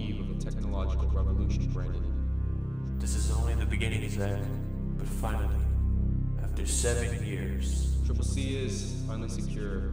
eve of a technological revolution, Brandon. This is only the beginning, Zach. But finally, after 7 years... Triple C is finally secure.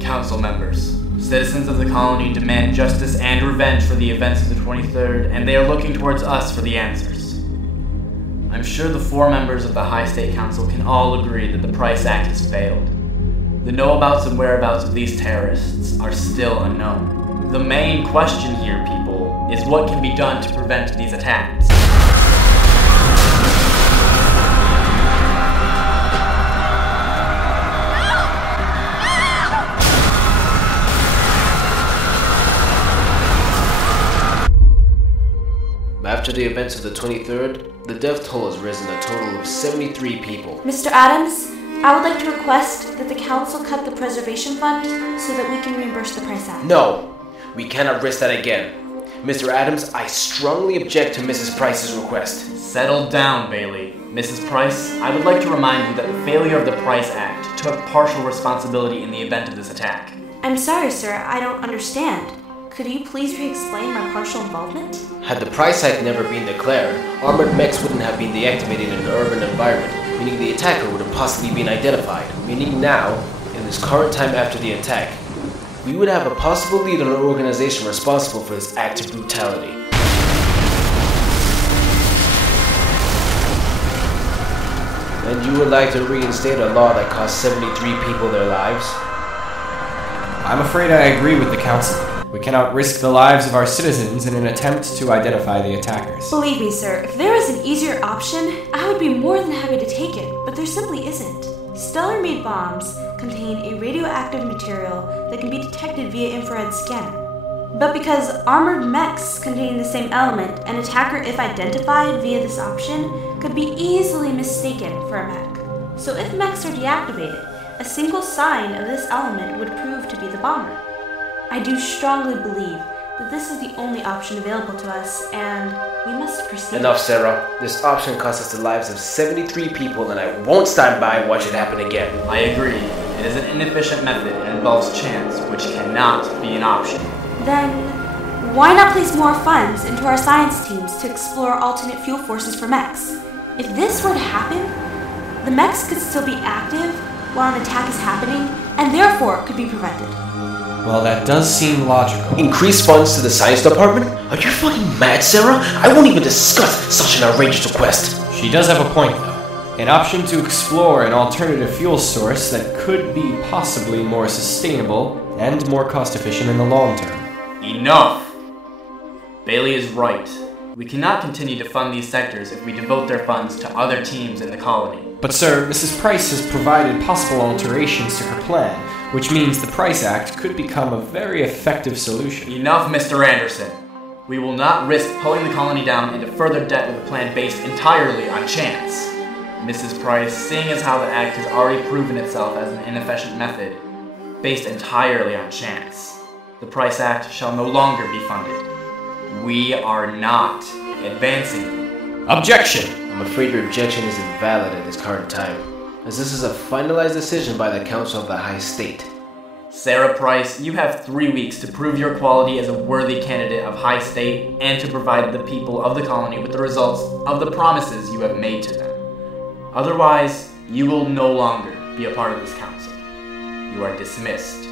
Council members, citizens of the colony demand justice and revenge for the events of the 23rd, and they are looking towards us for the answers. I'm sure the 4 members of the High State Council can all agree that the Price Act has failed. The know-abouts and whereabouts of these terrorists are still unknown. The main question here, people, is what can be done to prevent these attacks. After the events of the 23rd, the death toll has risen a total of 73 people. Mr. Adams, I would like to request that the council cut the preservation fund so that we can reimburse the Price Act. No, we cannot risk that again. Mr. Adams, I strongly object to Mrs. Price's request. Settle down, Bailey. Mrs. Price, I would like to remind you that the failure of the Price Act took partial responsibility in the event of this attack. I'm sorry, sir. I don't understand. Could you please re-explain my partial involvement? Had the Price Act never been declared, armored mechs wouldn't have been deactivated in an urban environment, meaning the attacker would have possibly been identified. Meaning now, in this current time after the attack, we would have a possible lead on an organization responsible for this act of brutality. And you would like to reinstate a law that cost 73 people their lives? I'm afraid I agree with the council. We cannot risk the lives of our citizens in an attempt to identify the attackers. Believe me, sir, if there was an easier option, I would be more than happy to take it, but there simply isn't. Stellar-made bombs contain a radioactive material that can be detected via infrared scanner. But because armored mechs contain the same element, an attacker, if identified via this option, could be easily mistaken for a mech. So if mechs are deactivated, a single sign of this element would prove to be the bomber. I do strongly believe that this is the only option available to us, and we must proceed. Enough, Sarah. This option cost us the lives of 73 people, and I won't stand by and watch it happen again. I agree. It is an inefficient method and involves chance, which cannot be an option. Then, why not place more funds into our science teams to explore alternate fuel forces for mechs? If this were to happen, the mechs could still be active while an attack is happening, and therefore could be prevented. Well, that does seem logical. Increase funds to the science department? Are you fucking mad, Sarah? I won't even discuss such an outrageous request. She does have a point, though. An option to explore an alternative fuel source that could be possibly more sustainable and more cost-efficient in the long term. Enough! Bailey is right. We cannot continue to fund these sectors if we devote their funds to other teams in the colony. But sir, Mrs. Price has provided possible alterations to her plan, which means the Price Act could become a very effective solution. Enough, Mr. Anderson. We will not risk pulling the colony down into further debt with a plan based entirely on chance. Mrs. Price, seeing as how the Act has already proven itself as an inefficient method, based entirely on chance, the Price Act shall no longer be funded. We are not advancing. Objection! I'm afraid your objection is invalid at this current time, as this is a finalized decision by the Council of the High State. Sarah Price, you have 3 weeks to prove your quality as a worthy candidate of High State and to provide the people of the colony with the results of the promises you have made to them. Otherwise, you will no longer be a part of this council. You are dismissed.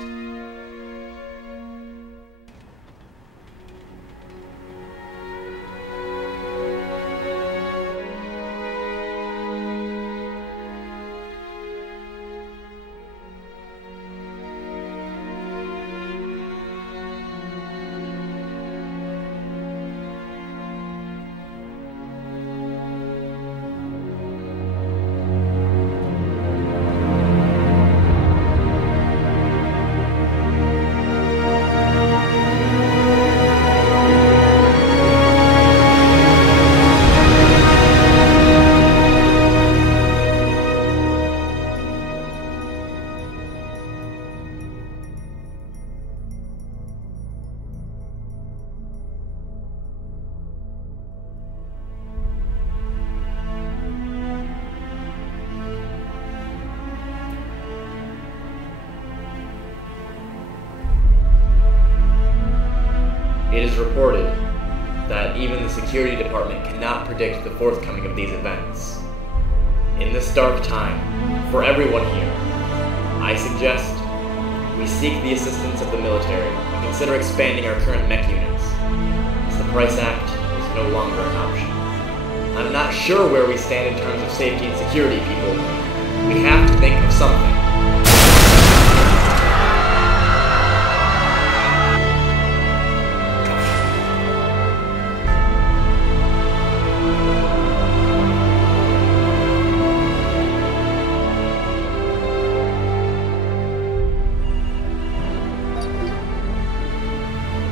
reported that even the security department cannot predict the forthcoming of these events. In this dark time, for everyone here, I suggest we seek the assistance of the military and consider expanding our current mech units, as the Price Act is no longer an option. I'm not sure where we stand in terms of safety and security, people. We have to think of something.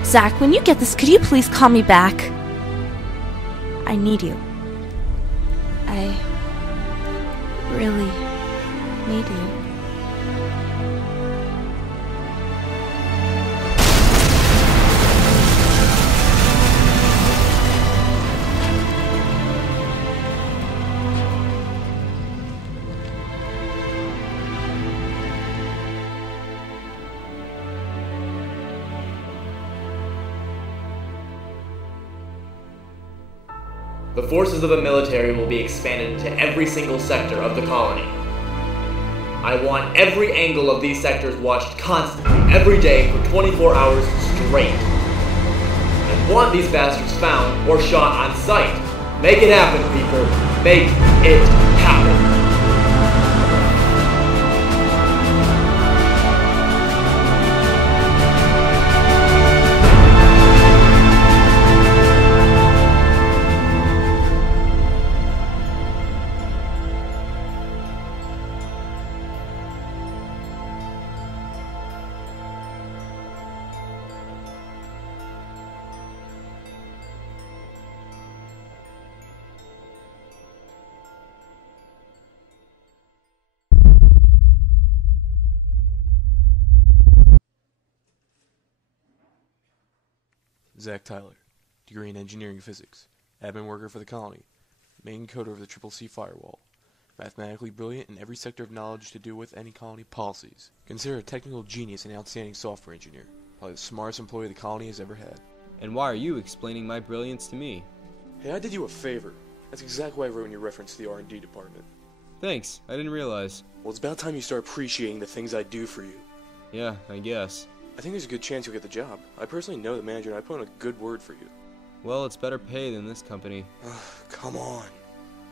Zach, when you get this, could you please call me back? I need you. I really need you. The forces of the military will be expanded into every single sector of the colony. I want every angle of these sectors watched constantly, every day, for 24 hours straight. I want these bastards found or shot on sight. Make it happen, people. Make it happen. Zach Tyler, degree in engineering physics, admin worker for the colony, main coder of the CCC firewall, mathematically brilliant in every sector of knowledge to do with any colony policies, considered a technical genius and outstanding software engineer, probably the smartest employee the colony has ever had. And why are you explaining my brilliance to me? Hey, I did you a favor. That's exactly what I wrote in your reference to the R&D department. Thanks, I didn't realize. Well, it's about time you start appreciating the things I do for you. Yeah, I guess. I think there's a good chance you'll get the job. I personally know the manager and I put in a good word for you. Well, it's better pay than this company. Come on.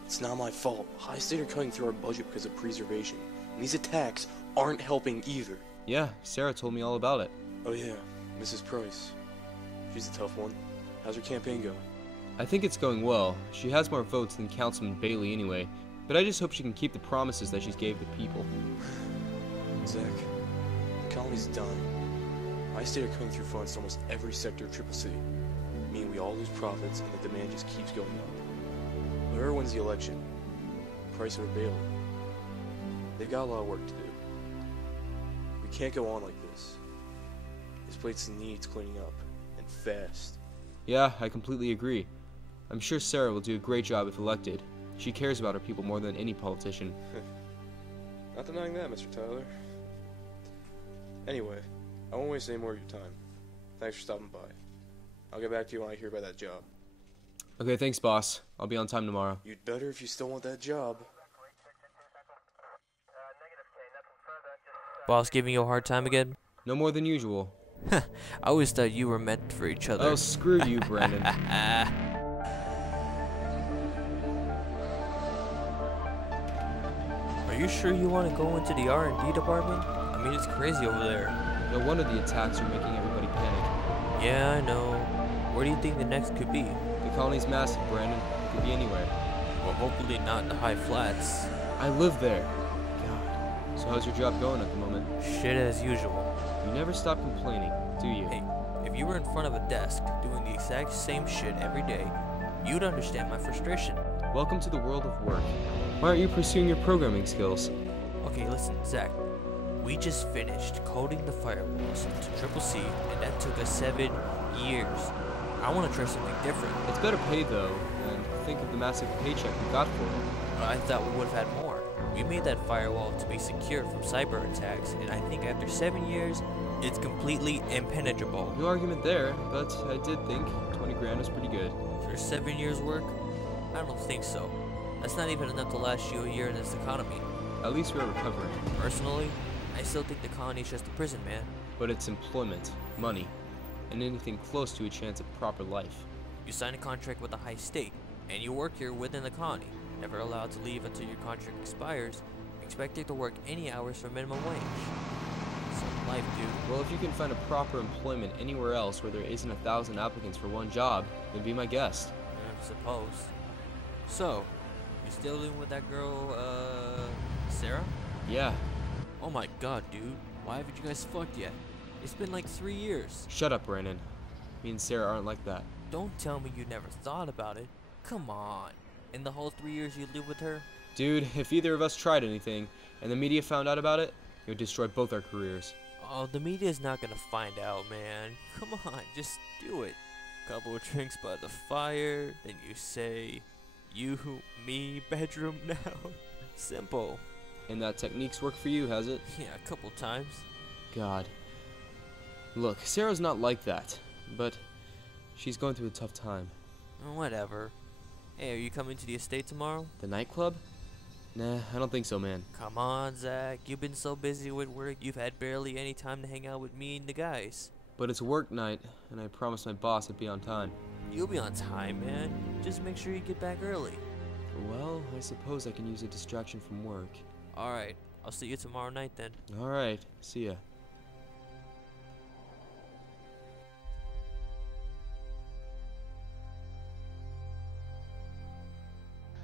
It's not my fault. High State are cutting through our budget because of preservation. And these attacks aren't helping either. Yeah, Sarah told me all about it. Oh yeah, Mrs. Price. She's a tough one. How's her campaign going? I think it's going well. She has more votes than Councilman Bailey anyway. But I just hope she can keep the promises that she's gave the people. Zach, the colony's dying. High State are cutting through funds to almost every sector of CCC, meaning we all lose profits and the demand just keeps going up. Whoever wins the election, Price or Bailey, they've got a lot of work to do. We can't go on like this. This place needs cleaning up, and fast. Yeah, I completely agree. I'm sure Sarah will do a great job if elected. She cares about her people more than any politician. Not denying that, Mr. Tyler. Anyway, I won't waste any more of your time. Thanks for stopping by. I'll get back to you when I hear about that job. Okay, thanks, boss. I'll be on time tomorrow. You'd better if you still want that job. Boss giving you a hard time again? No more than usual. I always thought you were meant for each other. Oh, screw you, Brandon. Are you sure you want to go into the R&D department? I mean, it's crazy over there. No wonder the attacks are making everybody panic. Yeah, I know. Where do you think the next could be? The colony's massive, Brandon. It could be anywhere. Well, hopefully not in the high flats. I live there. God. So how's your job going at the moment? Shit as usual. You never stop complaining, do you? Hey, if you were in front of a desk doing the exact same shit every day, you'd understand my frustration. Welcome to the world of work. Why aren't you pursuing your programming skills? Okay, listen, Zach. We just finished coding the firewalls to CCC, and that took us 7 years. I want to try something different. It's better pay, though, and think of the massive paycheck we got for it. I thought we would have had more. We made that firewall to be secure from cyber attacks, and I think after 7 years, it's completely impenetrable. No argument there, but I did think 20 grand was pretty good. For 7 years' work? I don't think so. That's not even enough to last you a year in this economy. At least we're recovering. Personally, I still think the colony's just a prison, man. But it's employment, money, and anything close to a chance of proper life. You sign a contract with a high state, and you work here within the colony. Never allowed to leave until your contract expires. Expected to work any hours for minimum wage. Some life, dude. Well, if you can find a proper employment anywhere else where there isn't 1,000 applicants for one job, then be my guest. I suppose. So, you still living with that girl, Sarah? Yeah. Oh my god, dude. Why haven't you guys fucked yet? It's been like 3 years. Shut up, Brandon. Me and Sarah aren't like that. Don't tell me you never thought about it. Come on. In the whole 3 years you lived with her? Dude, if either of us tried anything, and the media found out about it, it would destroy both our careers. Oh, the media's not gonna find out, man. Come on, just do it. Couple of drinks by the fire, then you say, you, me, bedroom now. Simple. And that technique's worked for you, has it? Yeah, a couple times. God. Look, Sarah's not like that, but she's going through a tough time. Whatever. Hey, are you coming to the estate tomorrow? The nightclub? Nah, I don't think so, man. Come on, Zach. You've been so busy with work, you've had barely any time to hang out with me and the guys. But it's work night, and I promised my boss I'd be on time. You'll be on time, man. Just make sure you get back early. Well, I suppose I can use a distraction from work. Alright, I'll see you tomorrow night then. Alright, see ya.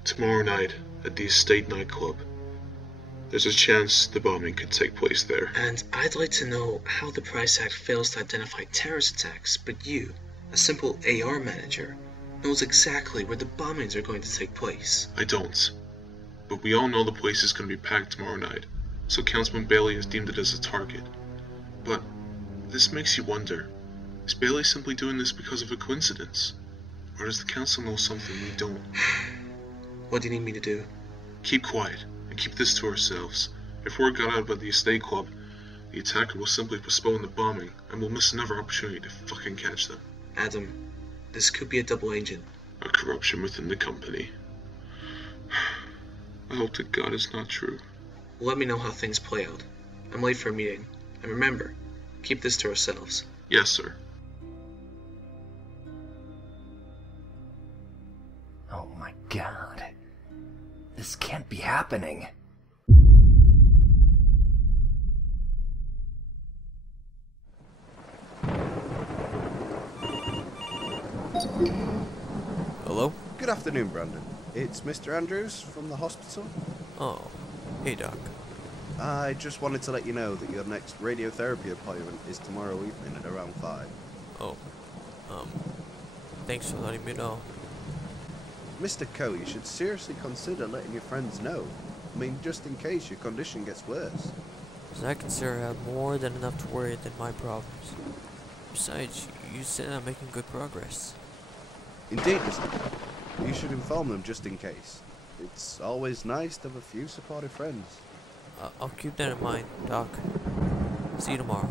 Tomorrow night, at the estate nightclub. There's a chance the bombing could take place there. And I'd like to know how the Price Act fails to identify terrorist attacks, but you, a simple AR manager, knows exactly where the bombings are going to take place. I don't. But we all know the place is going to be packed tomorrow night, so Councilman Bailey has deemed it as a target. But this makes you wonder, is Bailey simply doing this because of a coincidence? Or does the council know something we don't? What do you need me to do? Keep quiet, and keep this to ourselves. If word got out about the estate club, the attacker will simply postpone the bombing, and we'll miss another opportunity to fucking catch them. Adam, this could be a double agent. A corruption within the company. I hope to God it's not true. Let me know how things play out. I'm late for a meeting. And remember, keep this to ourselves. Yes, sir. Oh my god. This can't be happening. Hello? Good afternoon, Brandon. It's Mr. Andrews from the hospital. Oh, hey Doc. I just wanted to let you know that your next radiotherapy appointment is tomorrow evening at around 5. Oh, thanks for letting me know. Mr. Coe, you should seriously consider letting your friends know. I mean, just in case your condition gets worse. Zach and Sarah have more than enough to worry than my problems. Besides, you said I'm making good progress. Indeed, Mr. Coe. You should inform them just in case. It's always nice to have a few supportive friends. I'll keep that in mind, Doc. See you tomorrow.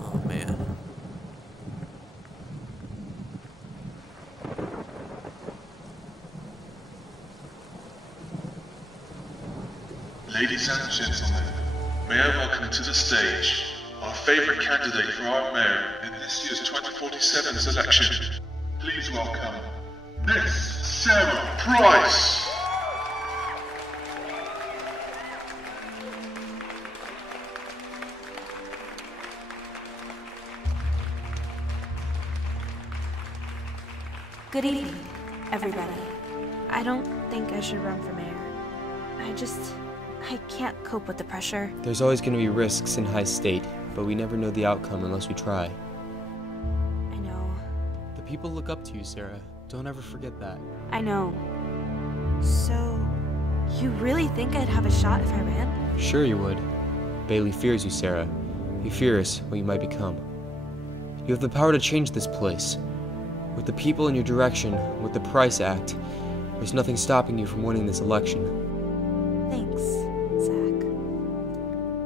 Oh, man. Ladies and gentlemen, may I welcome to the stage our favorite candidate for our mayor in this year's 2047's election. Please welcome Miss Sarah Price. Good evening, everybody. I don't think I should run for mayor. I can't cope with the pressure. There's always going to be risks in high state, but we never know the outcome unless we try. I know. The people look up to you, Sarah. Don't ever forget that. I know. So, you really think I'd have a shot if I ran? Sure you would. Bailey fears you, Sarah. He fears what you might become. You have the power to change this place. With the people in your direction, with the Price Act, There's nothing stopping you from winning this election. Thanks, Zach.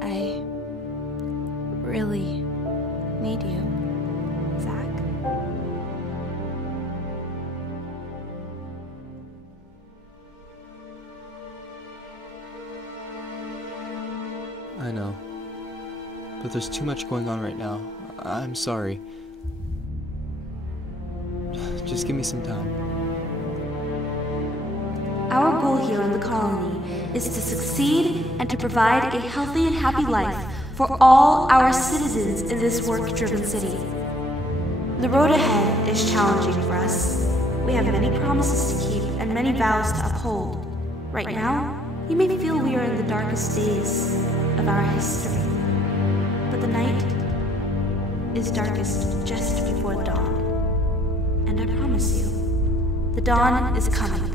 I really need you, Zach. I know. But there's too much going on right now. I'm sorry. Just give me some time. Our goal here in the colony is to succeed and to provide a healthy and happy life for all our citizens in this work-driven city. The road ahead is challenging for us. We have many promises to keep and many vows to uphold. Right now, you may feel we are in the darkest days of our history, but the night is darkest just before dawn. And I promise you, the dawn is coming.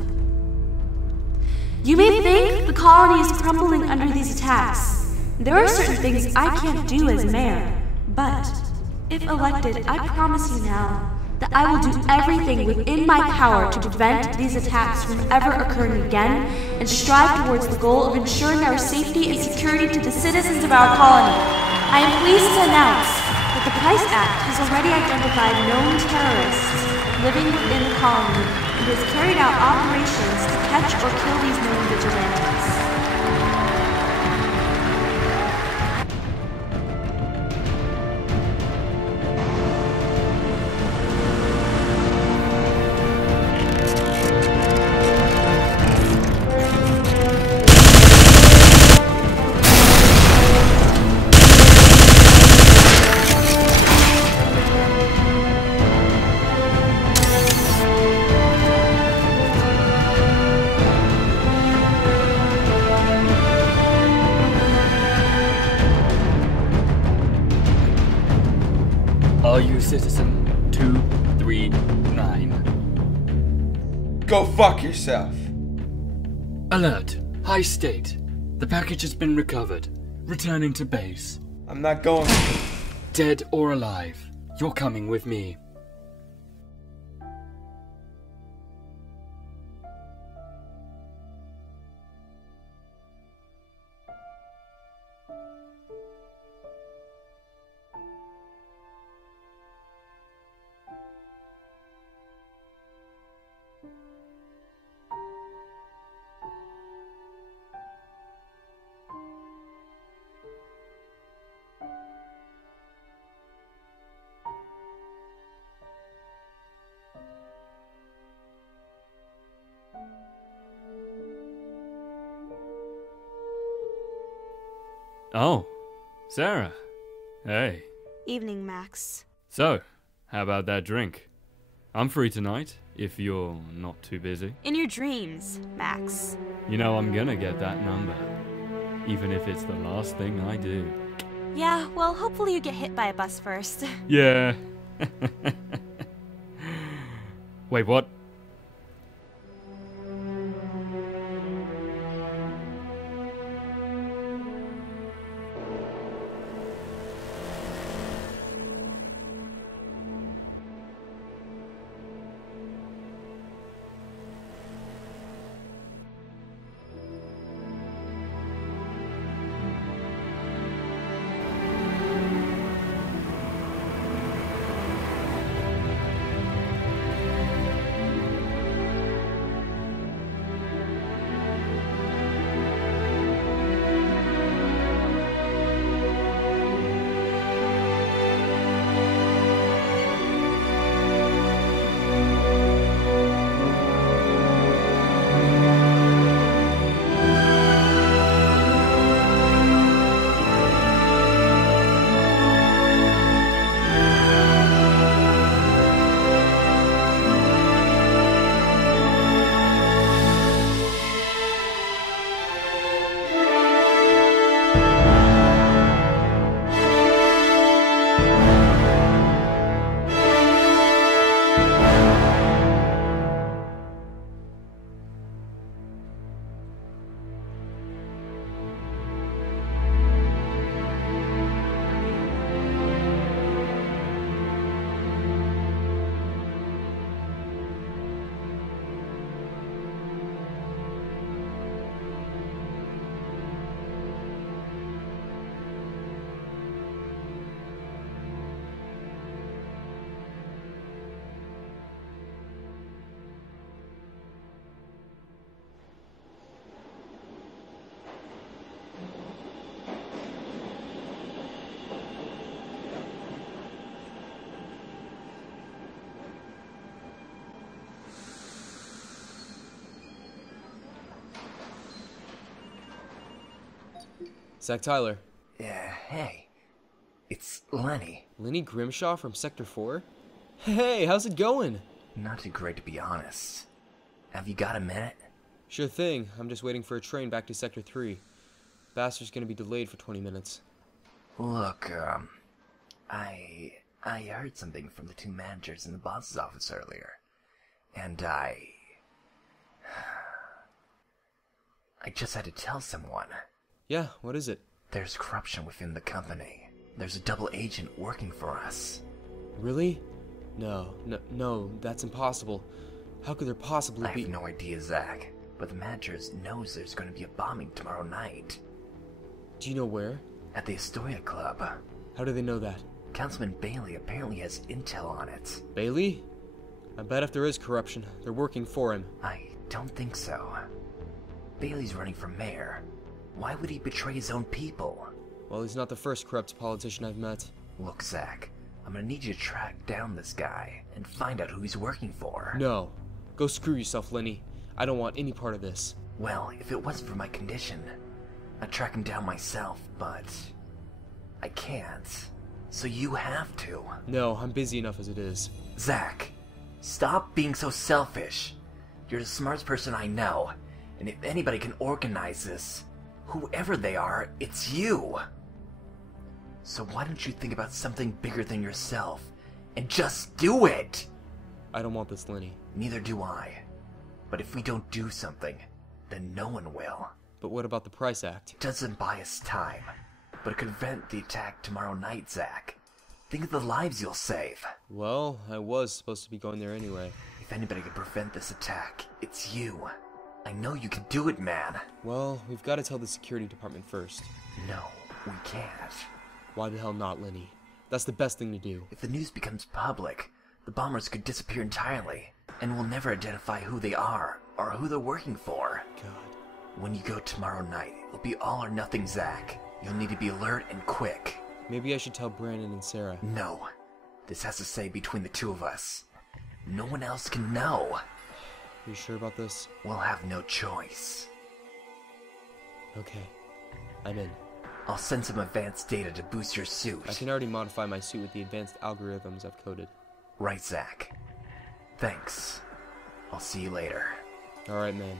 You may think the colony is crumbling under these attacks. There are certain things I can't do as mayor, but if elected, I promise you now that I will do everything within my power to prevent these attacks from ever occurring again and strive towards the goal of ensuring our safety and security to the citizens of our colony. I am pleased to announce that the Price Act has already identified known terrorists living within the colony and has carried out operations to catch or kill these known vigilantes. Are you Citizen 239? Go fuck yourself! Alert! High state. The package has been recovered. Returning to base. I'm not going. Dead or alive, you're coming with me. Oh, Sarah. Hey. Evening, Max. So, how about that drink? I'm free tonight, if you're not too busy. In your dreams, Max. You know I'm gonna get that number, even if it's the last thing I do. Yeah, well, hopefully you get hit by a bus first. Yeah. Wait, what? Zach Tyler. Hey. It's Lenny. Lenny Grimshaw from Sector 4? Hey, how's it going? Not too great, to be honest. Have you got a minute? Sure thing. I'm just waiting for a train back to Sector 3. Bastard's gonna be delayed for 20 minutes. Look, I heard something from the two managers in the boss's office earlier. And I just had to tell someone. Yeah, what is it? There's corruption within the company. There's a double agent working for us. Really? No, that's impossible. How could there possibly be— I have no idea, Zach. But the manager knows there's going to be a bombing tomorrow night. Do you know where? At the Astoria Club. How do they know that? Councilman Bailey apparently has intel on it. Bailey? I bet if there is corruption, they're working for him. I don't think so. Bailey's running for mayor. Why would he betray his own people? Well, he's not the first corrupt politician I've met. Look, Zach, I'm gonna need you to track down this guy and find out who he's working for. No. Go screw yourself, Lenny. I don't want any part of this. Well, if it wasn't for my condition, I'd track him down myself, but I can't. So you have to. No, I'm busy enough as it is. Zach, stop being so selfish. You're the smartest person I know, and if anybody can organize this, whoever they are, it's you. So why don't you think about something bigger than yourself, and just do it? I don't want this, Lenny. Neither do I. But if we don't do something, then no one will. But what about the Price Act? It doesn't buy us time, but it could prevent the attack tomorrow night, Zach. Think of the lives you'll save. Well, I was supposed to be going there anyway. If anybody can prevent this attack, it's you. I know you can do it, man. Well, we've got to tell the security department first. No, we can't. Why the hell not, Lenny? That's the best thing to do. If the news becomes public, the bombers could disappear entirely, and we'll never identify who they are, or who they're working for. God. When you go tomorrow night, it'll be all or nothing, Zach. You'll need to be alert and quick. Maybe I should tell Brandon and Sarah. No. This has to stay between the two of us. No one else can know. You sure about this? We'll have no choice. Okay. I'm in. I'll send some advanced data to boost your suit. I can already modify my suit with the advanced algorithms I've coded. Right, Zach. Thanks. I'll see you later. Alright, man.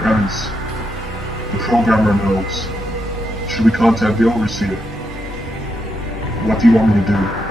Friends, the programmer knows. Should we contact the overseer? What do you want me to do?